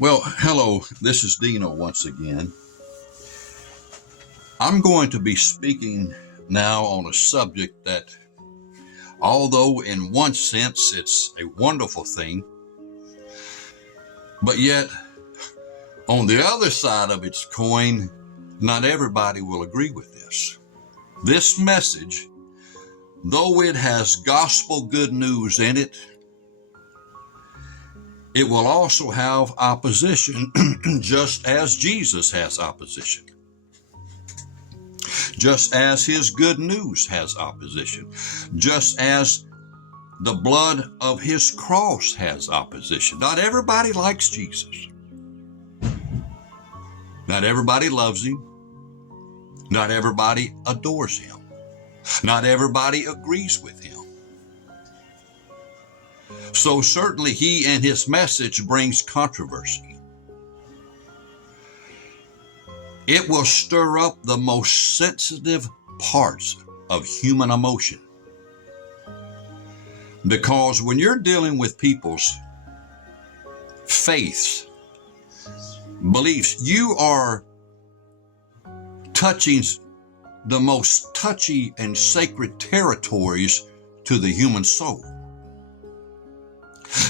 Well, hello, this is Dino once again. I'm going to be speaking now on a subject that, although in one sense it's a wonderful thing, but yet on the other side of its coin, not everybody will agree with this. This message, though it has gospel good news in it, it will also have opposition, just as Jesus has opposition. Just as his good news has opposition. Just as the blood of his cross has opposition. Not everybody likes Jesus. Not everybody loves him. Not everybody adores him. Not everybody agrees with him. So certainly he and his message brings controversy. It will stir up the most sensitive parts of human emotion. Because when you're dealing with people's faiths, beliefs, you are touching the most touchy and sacred territories to the human soul.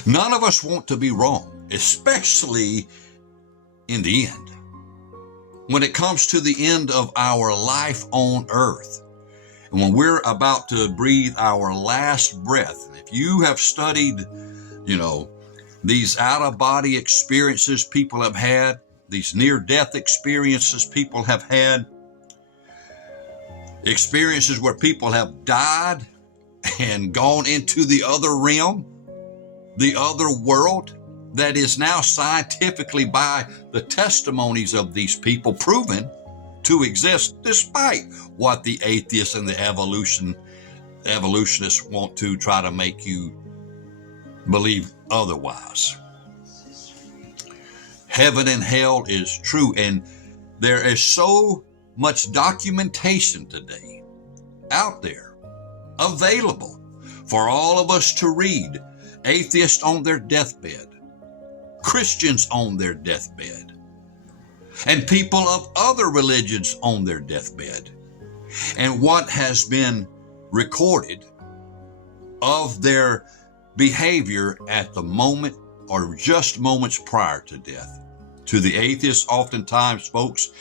None of us want to be wrong, especially in the end. When it comes to the end of our life on earth, and when we're about to breathe our last breath, if you have studied, these out-of-body experiences people have had, these near-death experiences people have had, experiences where people have died and gone into the other realm, the other world that is now scientifically, by the testimonies of these people, proven to exist, despite what the atheists and the evolutionists want to try to make you believe otherwise. Heaven and hell is true, and there is so much documentation today out there available for all of us to read. Atheists on their deathbed, Christians on their deathbed, and people of other religions on their deathbed, and what has been recorded of their behavior at the moment or just moments prior to death. To the atheists, oftentimes, folks,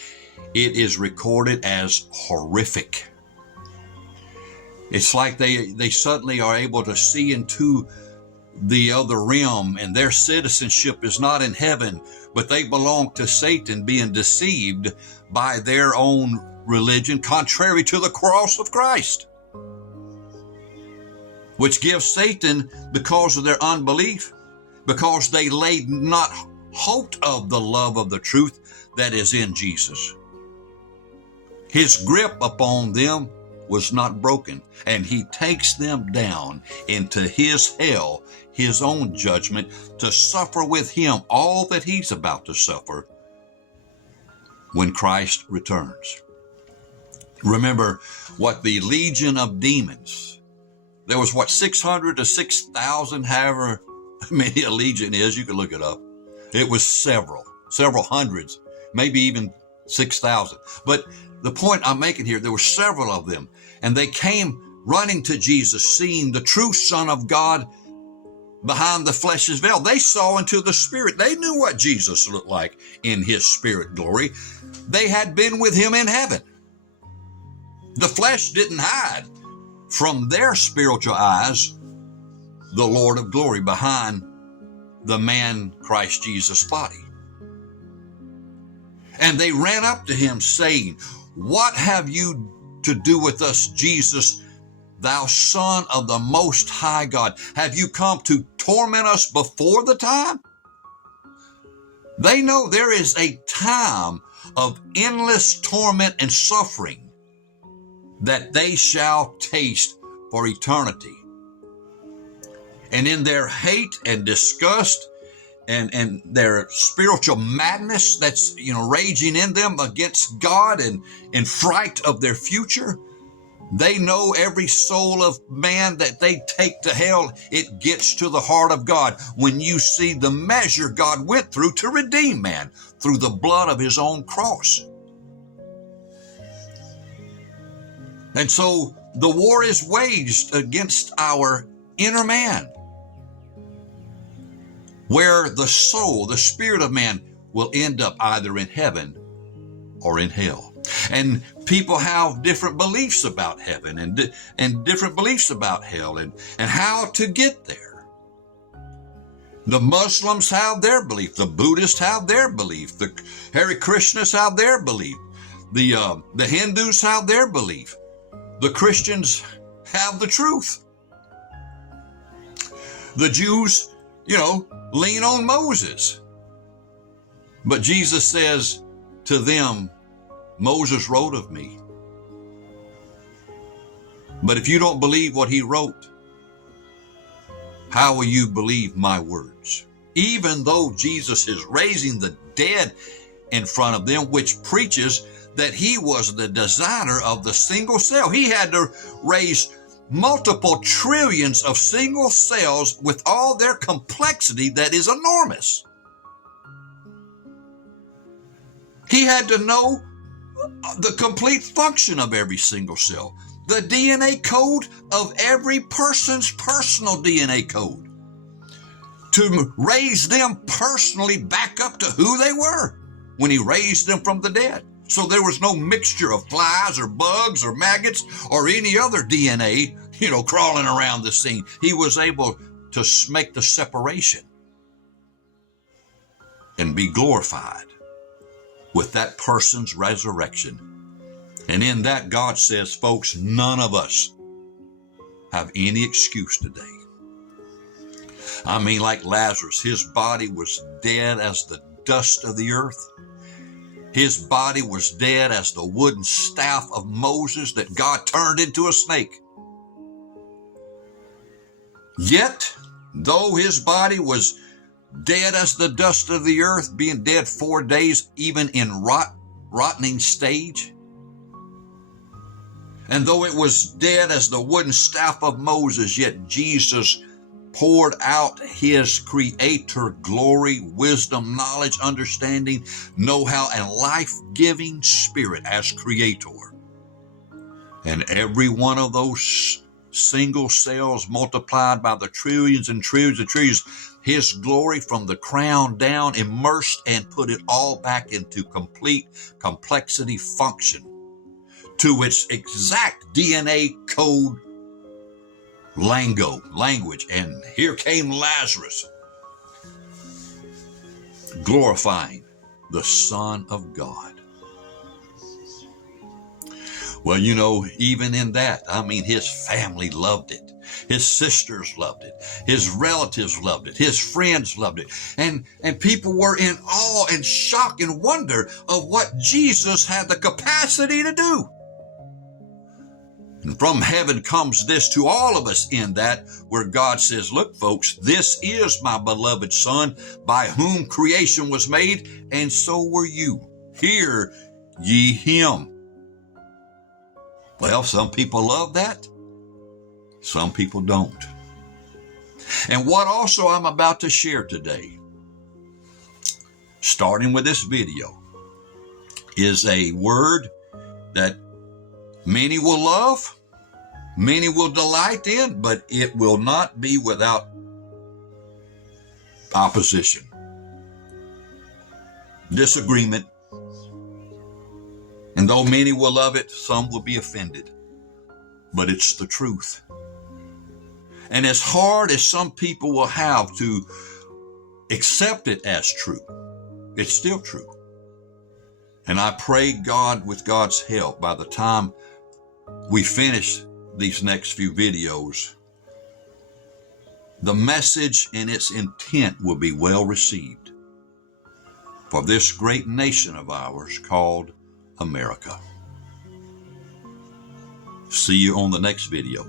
it is recorded as horrific. It's like they suddenly are able to see into the other realm, and their citizenship is not in heaven, but they belong to Satan, being deceived by their own religion, contrary to the cross of Christ, which gives Satan, because of their unbelief, because they laid not hold of the love of the truth that is in Jesus, his grip upon them was not broken, and he takes them down into his hell, his own judgment, to suffer with him all that he's about to suffer when Christ returns. Remember what the legion of demons, there was 600 to 6,000, however many a legion is, you can look it up. It was several hundreds, maybe even 6,000. But the point I'm making here, there were several of them, and they came running to Jesus, seeing the true Son of God behind the flesh's veil. They saw into the spirit. They knew what Jesus looked like in his spirit glory. They had been with him in heaven. The flesh didn't hide from their spiritual eyes the Lord of glory behind the man Christ Jesus' body. And they ran up to him saying, "What have you to do with us, Jesus, thou Son of the Most High God? Have you come to torment us before the time?" They know there is a time of endless torment and suffering that they shall taste for eternity. And in their hate and disgust and their spiritual madness that's raging in them against God and in fright of their future, They know every soul of man that they take to hell, it gets to the heart of God when you see the measure God went through to redeem man through the blood of his own cross. And so the war is waged against our inner man, where the soul, the spirit of man, will end up either in heaven or in hell. And people have different beliefs about heaven and different beliefs about hell and how to get there. The Muslims have their belief. The Buddhists have their belief. The Hare Krishnas have their belief. The Hindus have their belief. The Christians have the truth. The Jews, lean on Moses. But Jesus says to them, Moses wrote of me. But if you don't believe what he wrote, how will you believe my words? Even though Jesus is raising the dead in front of them, which preaches that he was the designer of the single cell. He had to raise multiple trillions of single cells with all their complexity that is enormous. He had to know the complete function of every single cell, the DNA code of every person's personal DNA code, to raise them personally back up to who they were when he raised them from the dead. So there was no mixture of flies or bugs or maggots or any other DNA, crawling around the scene. He was able to make the separation and be glorified with that person's resurrection. And in that, God says, folks, none of us have any excuse today. I mean, like Lazarus, his body was dead as the dust of the earth. His body was dead as the wooden staff of Moses that God turned into a snake. Yet, though his body was dead as the dust of the earth, being dead 4 days, even in rotting stage, and though it was dead as the wooden staff of Moses, yet Jesus poured out his creator glory, wisdom, knowledge, understanding, know-how, and life-giving spirit as creator. And every one of those single cells multiplied by the trillions and trillions and trillions, his glory from the crown down, immersed and put it all back into complete complexity function to its exact DNA code language. And here came Lazarus, glorifying the Son of God. Well, even in that, his family loved it. His sisters loved it. His relatives loved it. His friends loved it. And people were in awe and shock and wonder of what Jesus had the capacity to do. And from heaven comes this to all of us in that, where God says, look, folks, this is my beloved Son, by whom creation was made, and so were you. Hear ye him. Well, some people love that. Some people don't. And what also I'm about to share today, starting with this video, is a word that many will love, many will delight in, but it will not be without opposition, disagreement. And though many will love it, some will be offended. But it's the truth. And as hard as some people will have to accept it as true, it's still true. And I pray God, with God's help, by the time we finish these next few videos, the message and its intent will be well received for this great nation of ours called America. See you on the next video.